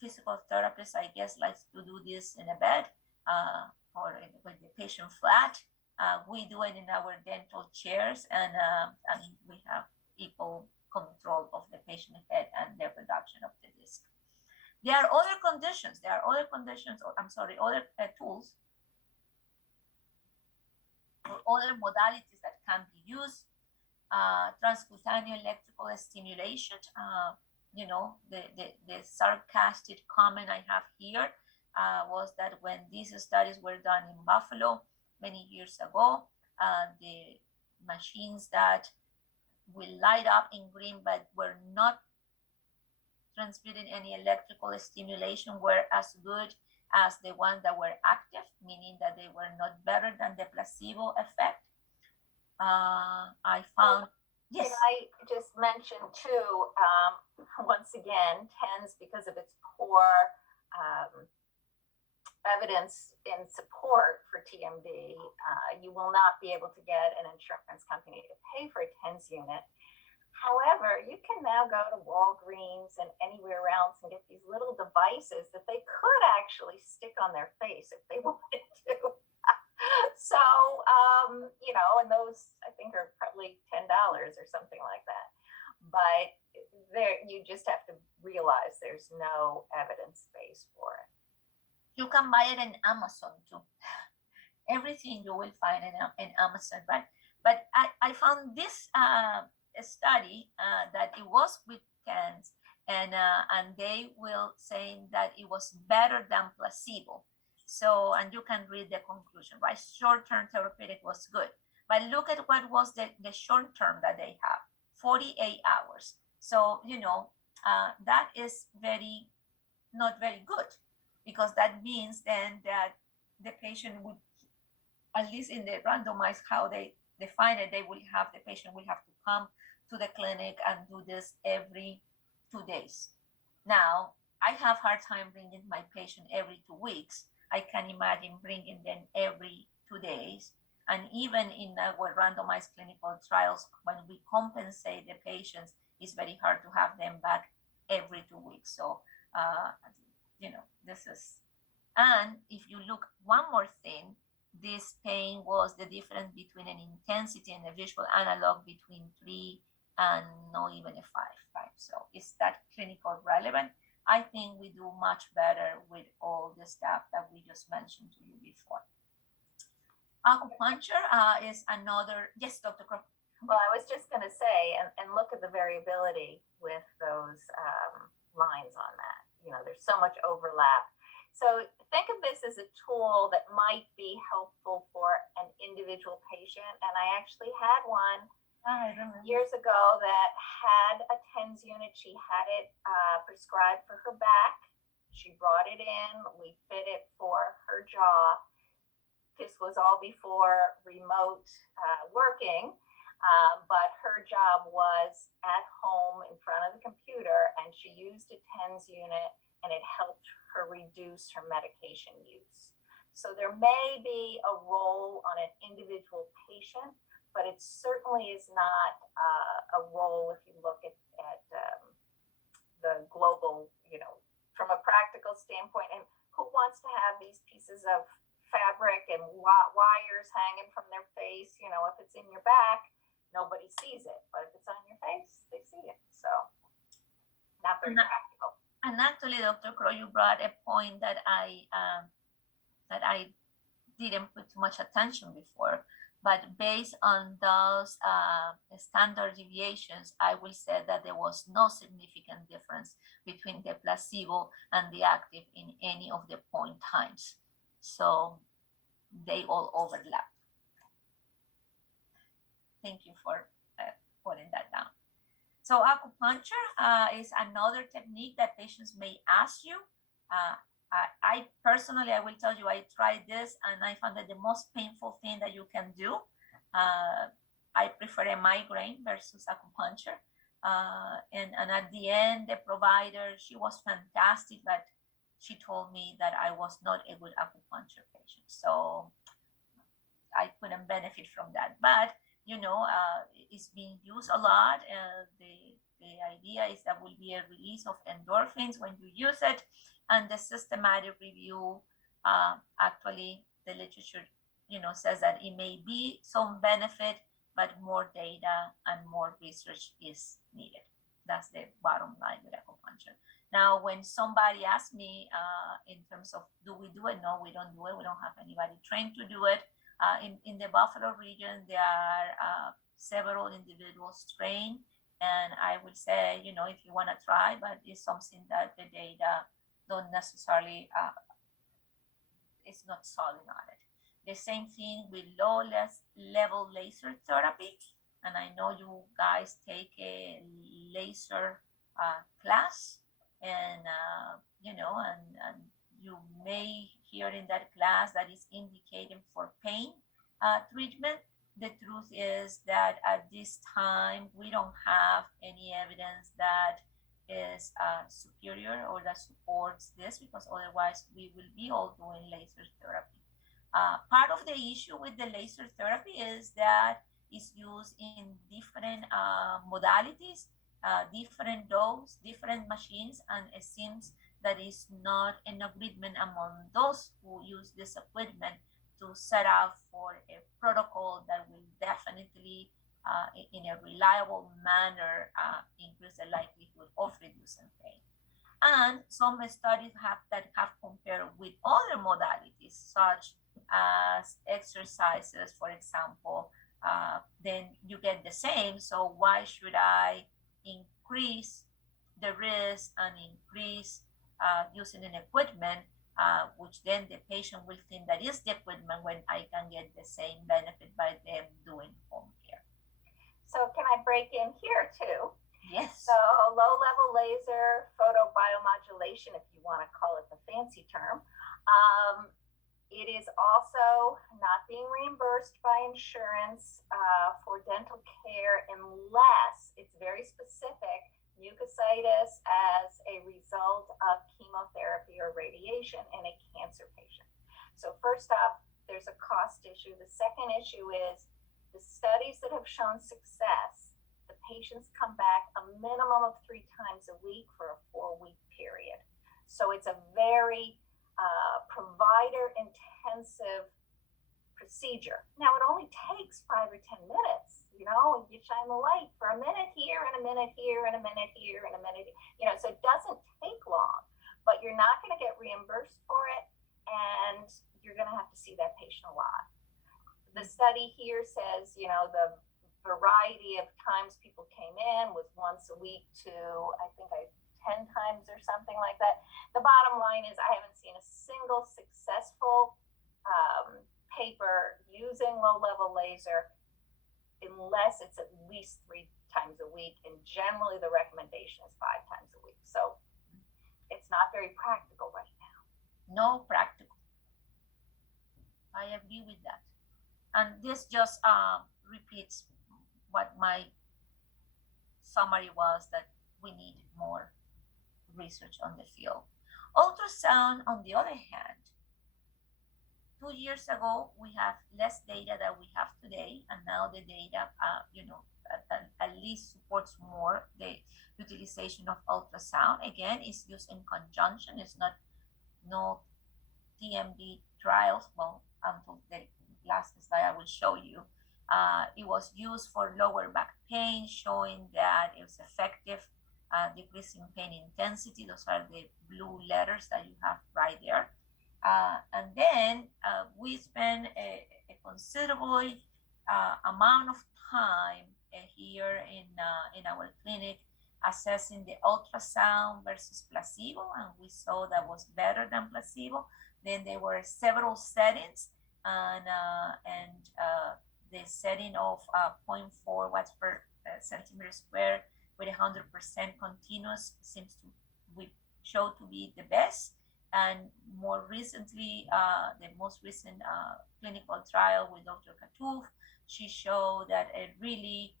Physical therapists, I guess, likes to do this in a bed or with the patient flat. We do it in our dental chairs, and we have equal control of the patient head and the reduction of the disc. There are other conditions. Other tools or other modalities that can be used. Transcutaneous electrical stimulation. The sarcastic comment I have here was that when these studies were done in Buffalo many years ago, the machines that will light up in green but were not transmitting any electrical stimulation were as good as the ones that were active, meaning that they were not better than the placebo effect. I found, yes. Can I just mention too, once again, TENS, because of its poor evidence in support for TMD, you will not be able to get an insurance company to pay for a TENS unit. However, you can now go to Walgreens and anywhere else and get these little devices that they could actually stick on their face if they wanted to. So, and those I think are probably $10 or something like that. But there, you just have to realize there's no evidence base for it. You can buy it in Amazon too. Everything you will find in Amazon, right? But I found this study that it was with TENS, and they will saying that it was better than placebo. So, and you can read the conclusion, right? Short-term therapeutic was good. But look at what was the short term that they have, 48 hours. So, that is not very good, because that means then that the patient would, at least in the randomized, how they define it, the patient will have to come to the clinic and do this every 2 days. Now, I have hard time bringing my patient every 2 weeks. I can imagine bringing them every 2 days. And even in our randomized clinical trials, when we compensate the patients, it's very hard to have them back every 2 weeks. So, this is, and if you look, one more thing, this pain was the difference between an intensity and a visual analog between 3 and not even a 5, right? So is that clinical relevant? I think we do much better with all the stuff that we just mentioned to you before. Acupuncture is another, yes, Dr. Crow. Well, I was just going to say, and look at the variability with those lines on that. There's so much overlap. So think of this as a tool that might be helpful for an individual patient. And I actually had one years ago that had a TENS unit. She had it prescribed for her back. She brought it in. We fit it for her jaw. This was all before remote working, but her job was at home in front of the computer, and she used a TENS unit, and it helped her reduce her medication use. So there may be a role on an individual patient, but it certainly is not a role if you look at the global, from a practical standpoint. And who wants to have these pieces of fabric and wires hanging from their face? If it's in your back, nobody sees it, but if it's on your face, they see it. So not very practical. And actually, Dr. Crow, you brought a point that I didn't put too much attention before. But based on those standard deviations, I will say that there was no significant difference between the placebo and the active in any of the point times. So they all overlap. Thank you for putting that down. So acupuncture is another technique that patients may ask you. I personally, I will tell you, I tried this and I found that the most painful thing that you can do, I prefer a migraine versus acupuncture. And at the end, the provider, she was fantastic, but she told me that I was not a good acupuncture patient. So I couldn't benefit from that. But, it's being used a lot. The The idea is that will be a release of endorphins when you use it, and the systematic review actually the literature says that it may be some benefit, but more data and more research is needed. That's the bottom line with acupuncture. Now, when somebody asks me in terms of do we do it, no, we don't do it. We don't have anybody trained to do it. In the Buffalo region, there are several individuals trained, and I would say, if you want to try, but it's something that the data don't necessarily, it's not solid on it. The same thing with low level laser therapy, and I know you guys take a laser class, and and you may hear in that class that is indicated for pain treatment. The truth is that at this time we don't have any evidence that is superior or that supports this, because otherwise we will be all doing laser therapy. Part of the issue with the laser therapy is that it's used in different modalities, different dose, different machines, and it seems that is not an agreement among those who use this equipment to set up for a protocol that will definitely, in a reliable manner, increase the likelihood of reducing pain. And some studies that have compared with other modalities, such as exercises, for example, then you get the same. So why should I increase the risk and increase using an equipment, which then the patient will think that is the equipment, when I can get the same benefit by them doing home care. So can I break in here too? Yes. So low-level laser photobiomodulation, if you want to call it the fancy term, it is also not being reimbursed by insurance for dental care unless it's very specific, mucositis as a result of chemotherapy or radiation in a cancer patient. So first off, there's a cost issue. The second issue is the studies that have shown success, the patients come back a minimum of 3 times a week for a 4-week period. So it's a very provider intensive procedure. Now it only takes 5 or 10 minutes, you shine the light for a minute here and a minute here and a minute here and a minute, so it doesn't take long, but you're not going to get reimbursed for it, and you're going to have to see that patient a lot. The study here says, the variety of times people came in was once a week to, I think 10 times or something like that. The bottom line is I haven't seen a single successful paper using low-level laser unless it's at least 3 times a week, and generally the recommendation is 5 times a week. So it's not very practical right now. No practical. I agree with that. And this just repeats what my summary was, that we need more research on the field. Ultrasound, on the other hand, 2 years ago, we have less data than we have today, and now the data, at least supports more the utilization of ultrasound. Again, it's used in conjunction. It's not no TMD trials. Well, until the last slide I will show you. It was used for lower back pain, showing that it was effective, decreasing pain intensity. Those are the blue letters that you have right there. And then we spend a considerable amount of time here in our clinic assessing the ultrasound versus placebo, and we saw that was better than placebo. Then there were several settings, and the setting of 0.4 watts per centimeter square with 100% continuous seems to show to be the best. And more recently, the most recent clinical trial with Dr. Katouf, she showed that it really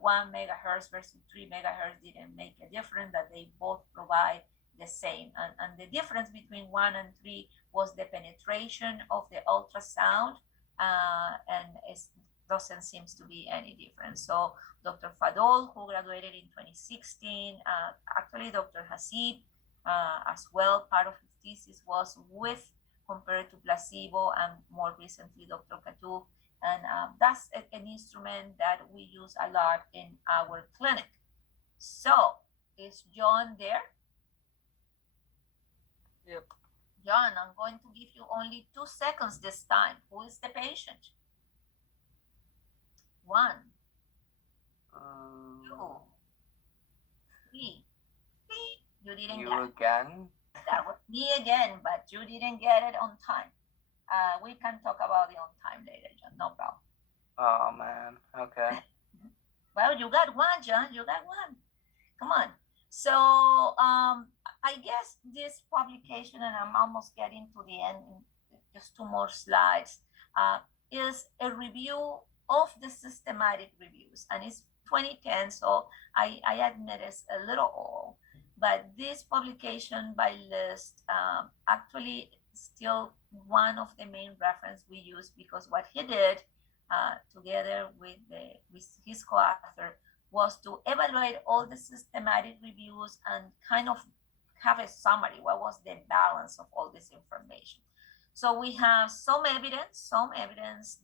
1 megahertz versus 3 megahertz didn't make a difference, that they both provide the same. And the difference between 1 and 3 was the penetration of the ultrasound, and doesn't seem to be any different. So Dr. Fadol, who graduated in 2016, actually Dr. Hasib as well, part of his thesis was with compared to placebo, and more recently Dr. Katouf. And that's an instrument that we use a lot in our clinic. So, is John there? Yep. John, I'm going to give you only 2 seconds this time. Who is the patient? 1, 2, 3. See, you didn't You get it. again? That was me again, but you didn't get it on time. We can talk about it on time later, John. No problem. Oh man. Okay. Well, you got 1, John. You got 1. Come on. So I guess this publication, and I'm almost getting to the end, just 2 more slides, is a review of the systematic reviews. And it's 2010, so I admit it's a little old. But this publication by List actually still one of the main reference we use, because what he did together with his co-author was to evaluate all the systematic reviews and kind of have a summary. What was the balance of all this information? So we have some evidence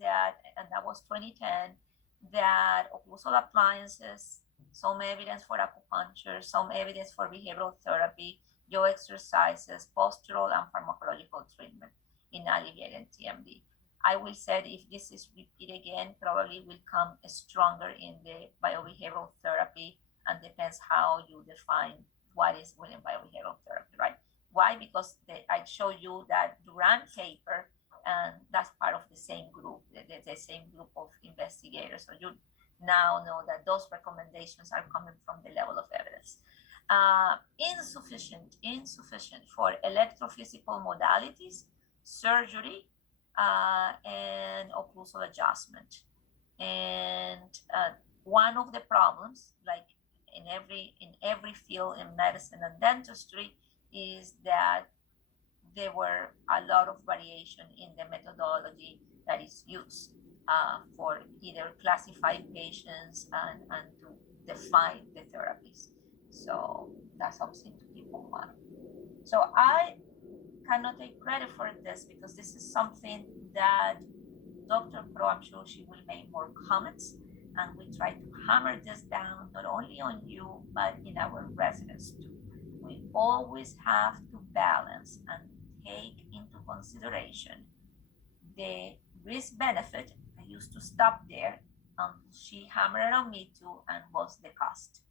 that, and that was 2010, that occlusal appliances, some evidence for acupuncture, some evidence for behavioral therapy, yoga exercises, postural and pharmacological treatment in alleviating TMD. I will say if this is repeated again, probably will come stronger in the biobehavioral therapy, and depends how you define what is within biobehavioral therapy, right? Why? Because I showed you that Duran paper, and that's part of the same group, the same group of investigators. So you now know that those recommendations are coming from the level of evidence. Insufficient for electrophysical modalities, surgery, and occlusal adjustment. And one of the problems, like in every field in medicine and dentistry, is that there were a lot of variation in the methodology that is used for either classify patients and to define the therapies. So that's something to keep in mind. So I cannot take credit for this, because this is something that Dr. Pro, I'm sure she will make more comments, and we try to hammer this down not only on you, but in our residents too. We always have to balance and take into consideration the risk benefit. I used to stop there. She hammered on me too, and what's the cost?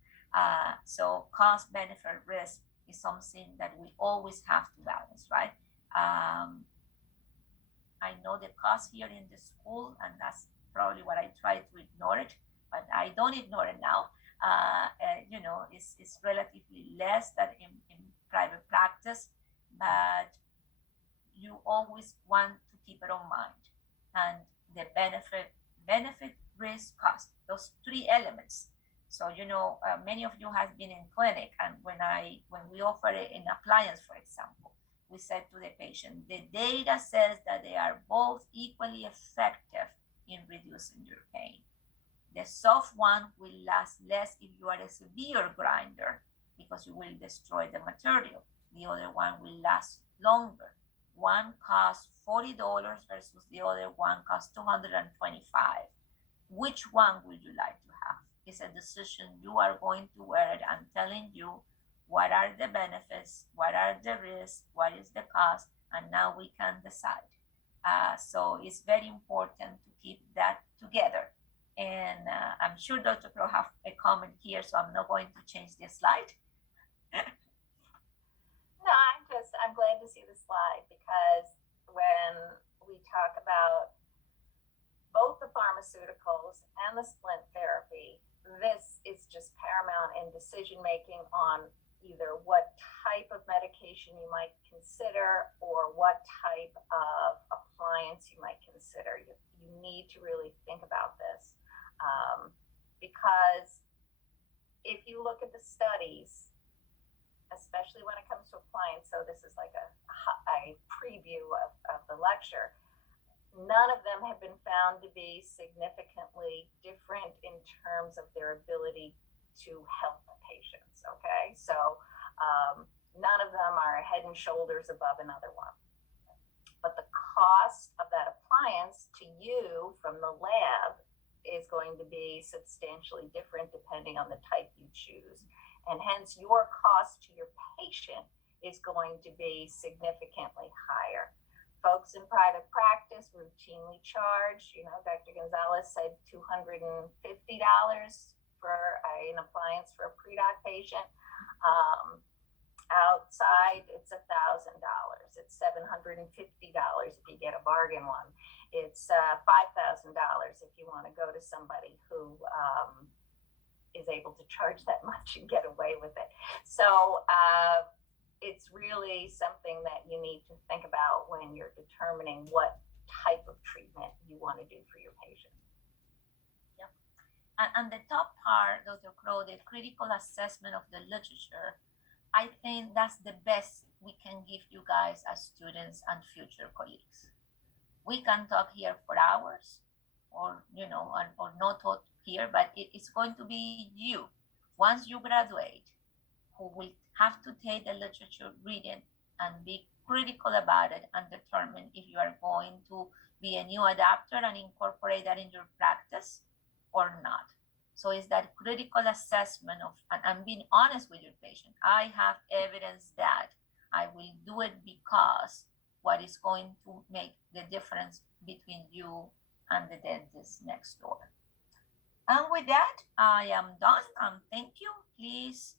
So cost, benefit, risk is something that we always have to balance, right? I know the cost here in the school, and that's probably what I try to ignore it, but I don't ignore it now. It's relatively less than in private practice, but you always want to keep it on mind. And the benefit, risk, cost, those 3 elements. So, many of you have been in clinic, and when we offer an appliance, for example, we said to the patient, the data says that they are both equally effective in reducing your pain. The soft one will last less if you are a severe grinder, because you will destroy the material. The other one will last longer. One costs $40 versus the other one costs $225. Which one would you like to have? It's a decision you are going to wear it. I'm telling you what are the benefits, what are the risks, what is the cost, and now we can decide. So it's very important to keep that together. And I'm sure Dr. Pro have a comment here, so I'm not going to change the slide. No, I'm glad to see the slide, because when we talk about both the pharmaceuticals and the splint therapy, this is just paramount in decision making on either what type of medication you might consider or what type of appliance you might consider. You need to really think about this, because if you look at the studies, especially when it comes to appliance, so this is like a preview of the lecture, none of them have been found to be significantly different in terms of their ability to help patients. Okay, so none of them are head and shoulders above another one. But the cost of that appliance to you from the lab is going to be substantially different depending on the type you choose. And hence your cost to your patient is going to be significantly higher. Folks in private practice routinely charge, Dr. Gonzalez said $250 for an appliance for a pre-doc patient. Outside, it's $1,000. It's $750 if you get a bargain one. It's $5,000 if you want to go to somebody who is able to charge that much and get away with it. So it's really something that you need to think about when you're determining what type of treatment you want to do for your patient. Yeah. And the top part, Dr. Crow, the critical assessment of the literature, I think that's the best we can give you guys as students and future colleagues. We can talk here for hours or not talk here, but it's going to be you, once you graduate, who will have to take the literature, read it, and be critical about it and determine if you are going to be a new adapter and incorporate that in your practice or not. So it's that critical assessment of, and being honest with your patient. I have evidence that I will do it because what is going to make the difference between you and the dentist next door. And with that, I am done. Thank you. Please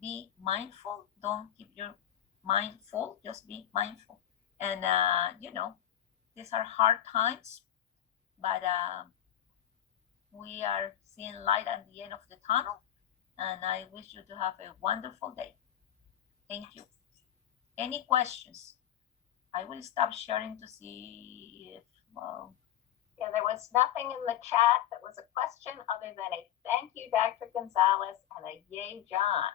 be mindful. Don't keep your mind full. Just be mindful. And, these are hard times, but we are seeing light at the end of the tunnel. And I wish you to have a wonderful day. Thank you. Any questions? I will stop sharing to see if, Yeah, there was nothing in the chat that was a question other than a thank you, Dr. Gonzalez, and a yay, John.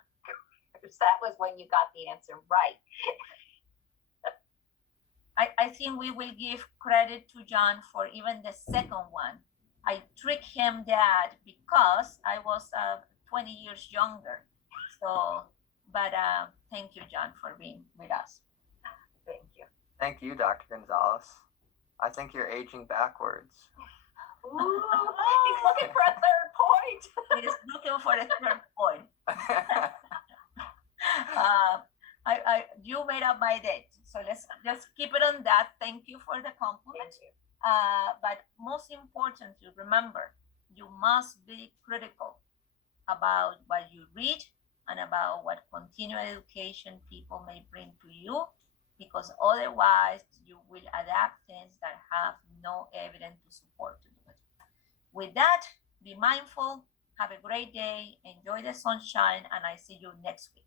Because that was when you got the answer right. I think we will give credit to John for even the second one. I tricked him that because I was 20 years younger. So, but thank you, John, for being with us. Thank you. Thank you, Dr. Gonzalez. I think you're aging backwards. Ooh, he's looking for a third point. He's looking for a third point. You made up my date. So let's just keep it on that. Thank you for the compliment. But most importantly, remember, you must be critical about what you read and about what continuing education people may bring to you, because otherwise you will adapt things that have no evidence to support to do it. With that, be mindful, have a great day, enjoy the sunshine, and I see you next week.